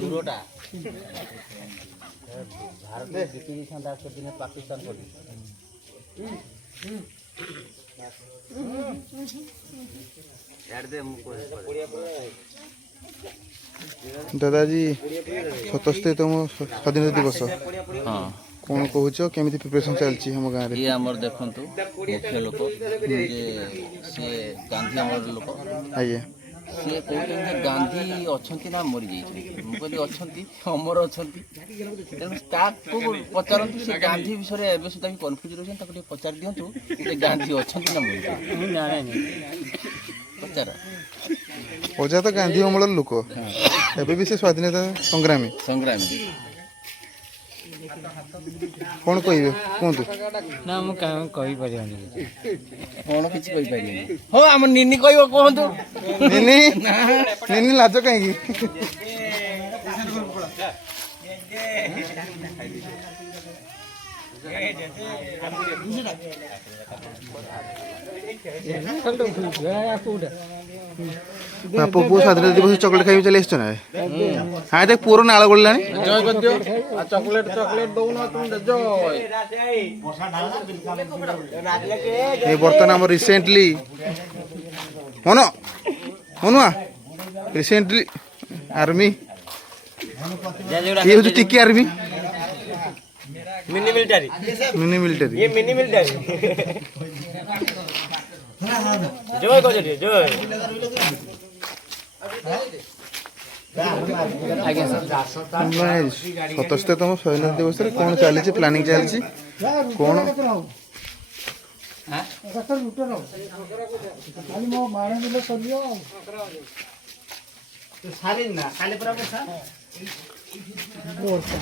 ଦୂରଟା ଭାରତ ଜିତି ଦେଇଥାନ୍ତା ସେଦିନ ପାକିସ୍ତାନ ପଡ଼ି दादाजी 77तम स्वाधीनता दिवस हाँ कौन कहूच केमी प्रिपरेशन चलती हम गाँव ये आमर देखु मुख्य लोक सी गांधी आमर लोक आज्ञा सी कहते गांधी अच्छा ना मरी जाइए मुझे अच्छा अमर अच्छा तेणु पचारतु से गांधी विषय एवं सुधा भी कन्फ्यूज रही पचार दिंतु गांधी अच्छा ना मरी पचार ओजा तो गांधी अमल लोक एबे भी से स्वाधीनता संग्रामी संग्रामी कौन कहे कहतु ना मुझे कही कौन किसी कही पारे हो आम निनी कह कहतु निनी निनी लाज कहीं बापू पुओ स्वाधीनता दिवस चॉकलेट खाई चले ना हाँ देख पुअर नाल गला जय कर दियो चॉकलेट चॉकलेट दो ना तुम जय ये बर्तन आम रिसेंटली मन मनुआ रिसेंटली आर्मी ये हूँ टिकी army mini military mini military ये मिनी मिलिटारी जय को जय 77तम स्वाधीनता दिवस कौन चली प्लानिंग चलती कौन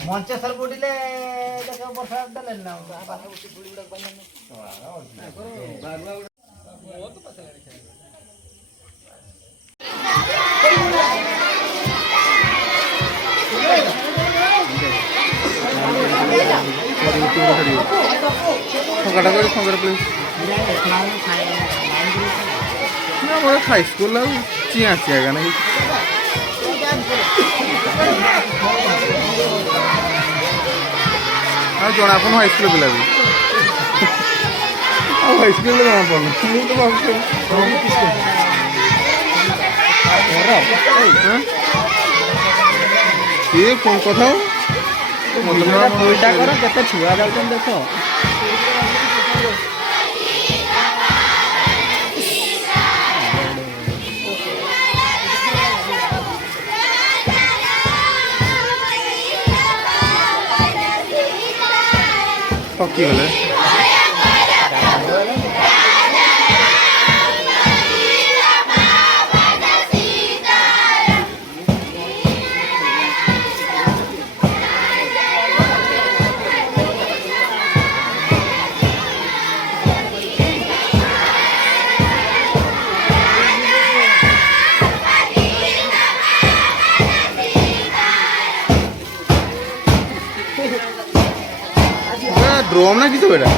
मंचेश्वर बुड़िले वर्षा देले ना हाई स्कूल चिया चिया ना जना पड़ हाई स्कूल पिला हाई स्कूल जना पड़ना ये कौन कथा केते छुआ जाउछन देखो पक्की गले ड्रोम ना किसी बेटा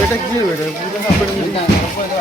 बेटा किसी बेटा पूरा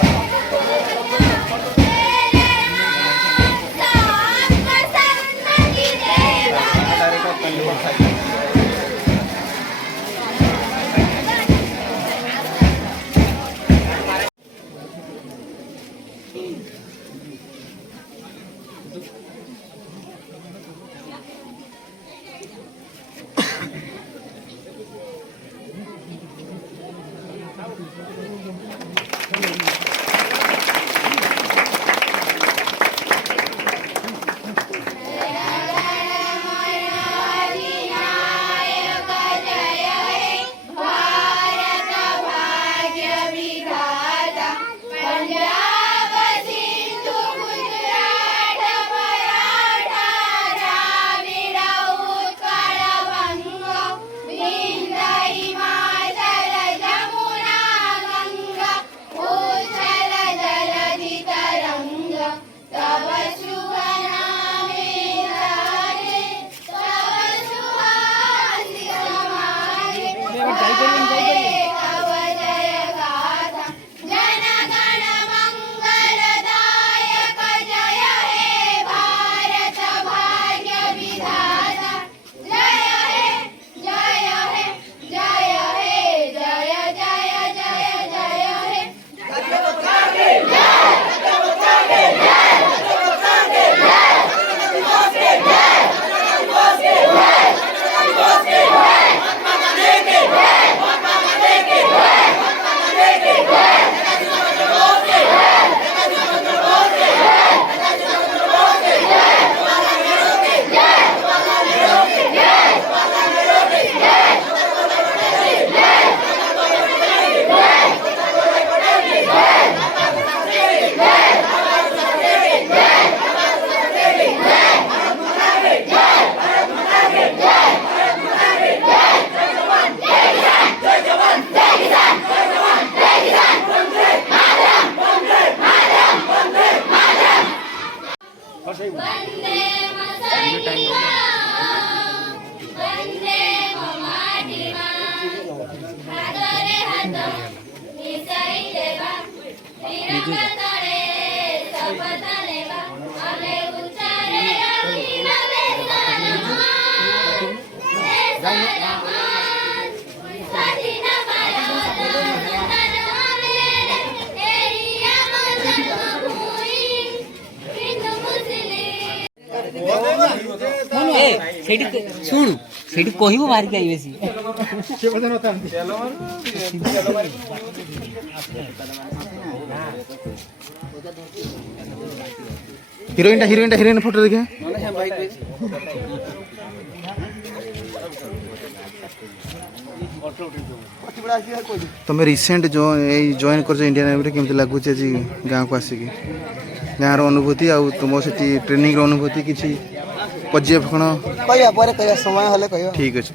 ଶୁଣୁ ସେଇଠି କହିବୁ ବାହାରିକି ଆଇବେ ସିଏ ହିରୋଇନ ଫଟୋ ଦେଖେ ତମେ ରିସେଣ୍ଟ ଜଏନ୍ କରିଛ ଇଣ୍ଡିଆନ୍ ଆର୍ମିରେ କେମିତି ଲାଗୁଛି ଆଜି ଗାଁକୁ ଆସିକି ଗାଁର ଅନୁଭୂତି ଆଉ ତୁମ ସେଠି ଟ୍ରେନିଂର ଅନୁଭୂତି କିଛି ପର୍ଯ୍ୟବେକ୍ଷଣ କହିବା ପରେ କହିବା ସମୟ ହେଲେ କହିବା ଠିକ୍ ଅଛି